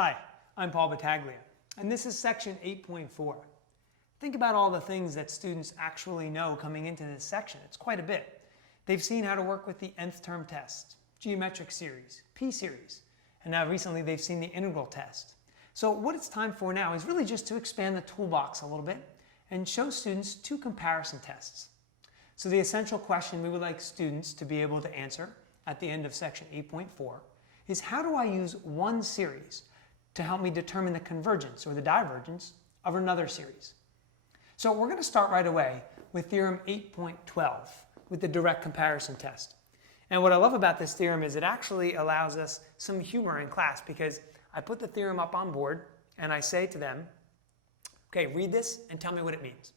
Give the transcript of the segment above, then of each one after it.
Hi, I'm Paul Battaglia, and this is section 8.4. Think about all the things that students actually know coming into this section. It's quite a bit. They've seen how to work with the nth term test, geometric series, p-series, and now recently they've seen the integral test. So what it's time for now is really just to expand the toolbox a little bit and show students two comparison tests. So the essential question we would like students to be able to answer at the end of section 8.4 is, how do I use one series to help me determine the convergence or the divergence of another series? So we're going to start right away with theorem 8.12 with the direct comparison test. And what I love about this theorem is it actually allows us some humor in class, because I put the theorem up on board and I say to them, okay, read this and tell me what it means.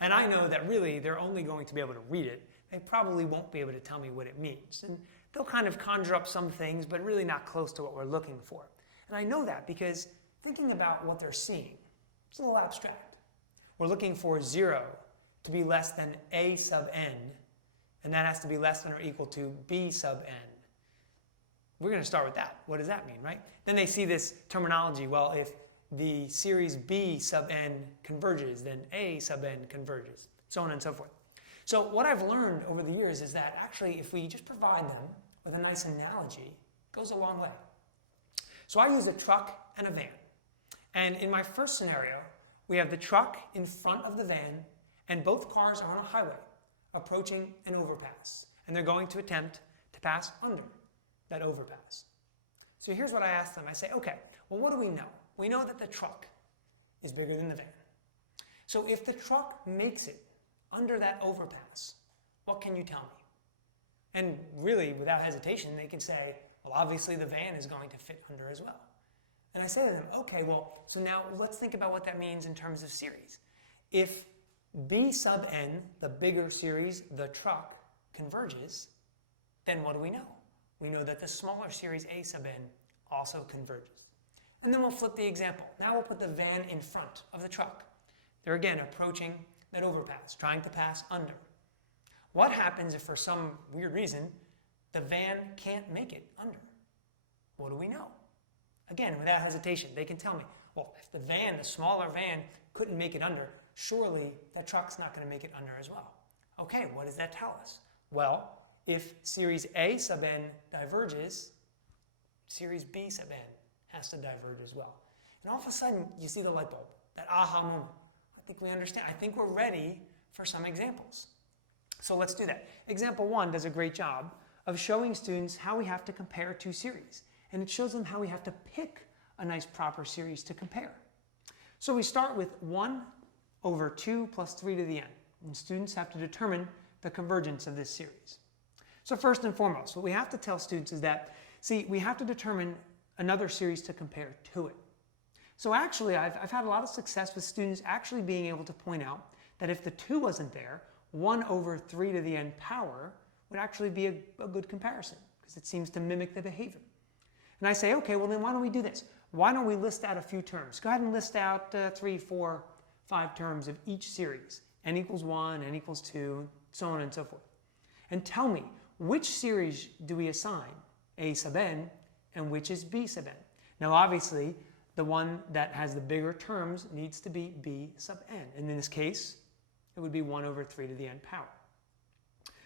And I know that really they're only going to be able to read it. They probably won't be able to tell me what it means. And they'll kind of conjure up some things, but really not close to what we're looking for. And I know that because thinking about what they're seeing, it's a little abstract. We're looking for 0 to be less than a sub n, and that has to be less than or equal to b sub n. We're going to start with that. What does that mean, right? Then they see this terminology, well, if the series b sub n converges, then a sub n converges, so on and so forth. So what I've learned over the years is that actually if we just provide them with a nice analogy, it goes a long way. So I use a truck and a van. And in my first scenario, we have the truck in front of the van, and both cars are on a highway approaching an overpass. And they're going to attempt to pass under that overpass. So here's what I ask them. I say, okay, well, what do we know? We know that the truck is bigger than the van. So if the truck makes it under that overpass, what can you tell me? And really, without hesitation, they can say, well, obviously the van is going to fit under as well. And I say to them, okay, well, so now let's think about what that means in terms of series. If b sub n, the bigger series, the truck, converges, then what do we know? We know that the smaller series a sub n also converges. And then we'll flip the example. Now we'll put the van in front of the truck. They're again approaching that overpass, trying to pass under. What happens if for some weird reason the van can't make it under? What do we know? Again, without hesitation, they can tell me, well, if the van, the smaller van, couldn't make it under, surely that truck's not going to make it under as well. Okay, what does that tell us? Well, if series A sub n diverges, series B sub n has to diverge as well. And all of a sudden, you see the light bulb, that aha moment. I think we understand. I think we're ready for some examples. So let's do that. Example 1 does a great job of showing students how we have to compare two series. And it shows them how we have to pick a nice proper series to compare. So we start with 1 over 2 plus 3 to the n. And students have to determine the convergence of this series. So first and foremost, what we have to tell students is that, see, we have to determine another series to compare to it. So actually, I've had a lot of success with students actually being able to point out that if the 2 wasn't there, 1 over 3 to the n power would actually be a good comparison, because it seems to mimic the behavior. And I say, okay, well then why don't we do this? Why don't we list out a few terms? Go ahead and list out 3, 4, 5 terms of each series. N equals 1, n equals 2, so on and so forth. And tell me, which series do we assign a sub n and which is b sub n? Now obviously, the one that has the bigger terms needs to be b sub n. And in this case, it would be 1 over 3 to the n power.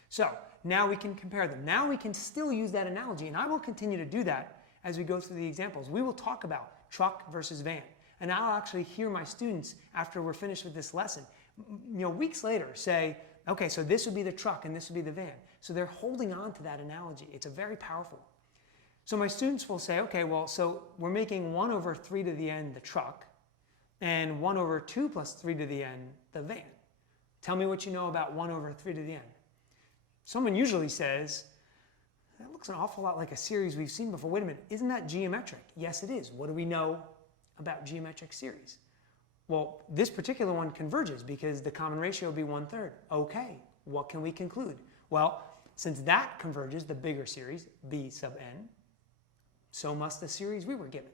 So now we can compare them. Now we can still use that analogy, and I will continue to do that as we go through the examples. We will talk about truck versus van. And I'll actually hear my students, after we're finished with this lesson, weeks later say, okay, so this would be the truck and this would be the van. So they're holding on to that analogy. It's a very powerful one. So my students will say, okay, well, so we're making 1 over 3 to the n the truck, and 1 over 2 plus 3 to the n the van. Tell me what you know about 1 over 3 to the n. Someone usually says, that looks an awful lot like a series we've seen before. Wait a minute, isn't that geometric? Yes, it is. What do we know about geometric series? Well, this particular one converges because the common ratio will be 1/3. Okay, what can we conclude? Well, since that converges, the bigger series, b sub n, so must the series we were given.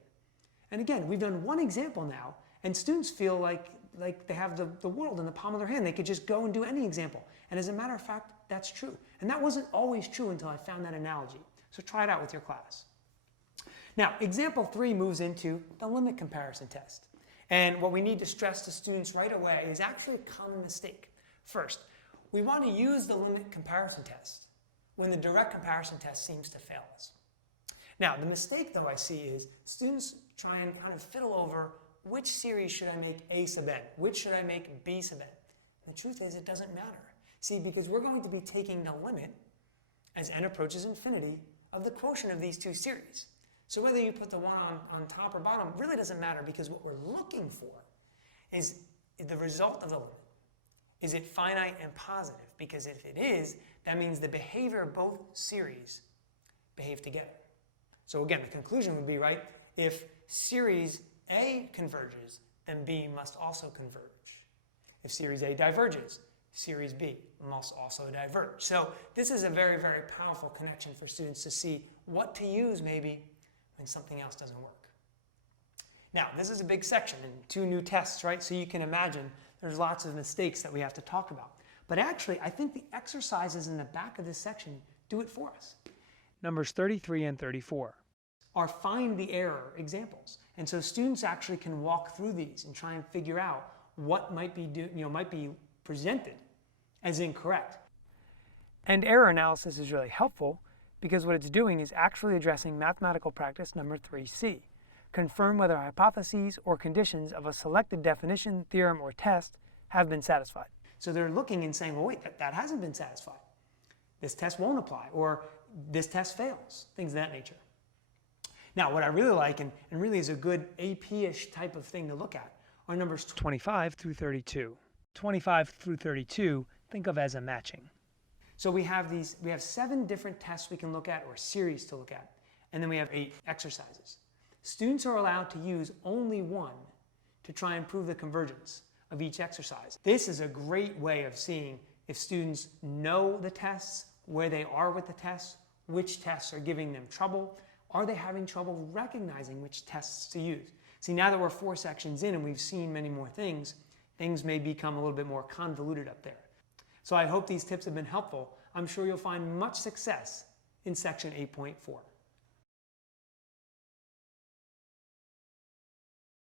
And again, we've done one example now, and students feel like they have the world in the palm of their hand. They could just go and do any example. And as a matter of fact, that's true. And that wasn't always true until I found that analogy. So try it out with your class. Now, example 3 moves into the limit comparison test. And what we need to stress to students right away is actually a common mistake. First, we want to use the limit comparison test when the direct comparison test seems to fail us. Now, the mistake, though, I see is students try and kind of fiddle over which series should I make A sub n, which should I make B sub n. And the truth is it doesn't matter. See, because we're going to be taking the limit as n approaches infinity of the quotient of these two series. So whether you put the one on top or bottom really doesn't matter, because what we're looking for is the result of the limit. Is it finite and positive? Because if it is, that means the behavior of both series behave together. So again, the conclusion would be, right, if series A converges, then B must also converge. If series A diverges, series B must also diverge. So this is a very, very powerful connection for students to see what to use maybe when something else doesn't work. Now, this is a big section and 2 new tests, right? So you can imagine there's lots of mistakes that we have to talk about. But actually, I think the exercises in the back of this section do it for us. Numbers 33 and 34 are find the error examples. And so students actually can walk through these and try and figure out what might be presented as incorrect. And error analysis is really helpful because what it's doing is actually addressing mathematical practice number 3C. Confirm whether hypotheses or conditions of a selected definition, theorem, or test have been satisfied. So they're looking and saying, well, wait, that hasn't been satisfied. This test won't apply, or this test fails, things of that nature. Now, what I really like, and really is a good AP-ish type of thing to look at, are numbers 25 through 32. 25 through 32, think of as a matching. So we have 7 different tests we can look at, or series to look at, and then we have 8 exercises. Students are allowed to use only one to try and prove the convergence of each exercise. This is a great way of seeing if students know the tests, where they are with the tests, which tests are giving them trouble, are they having trouble recognizing which tests to use. See, now that we're 4 sections in and we've seen many more things, things may become a little bit more convoluted up there. So I hope these tips have been helpful. I'm sure you'll find much success in section 8.4.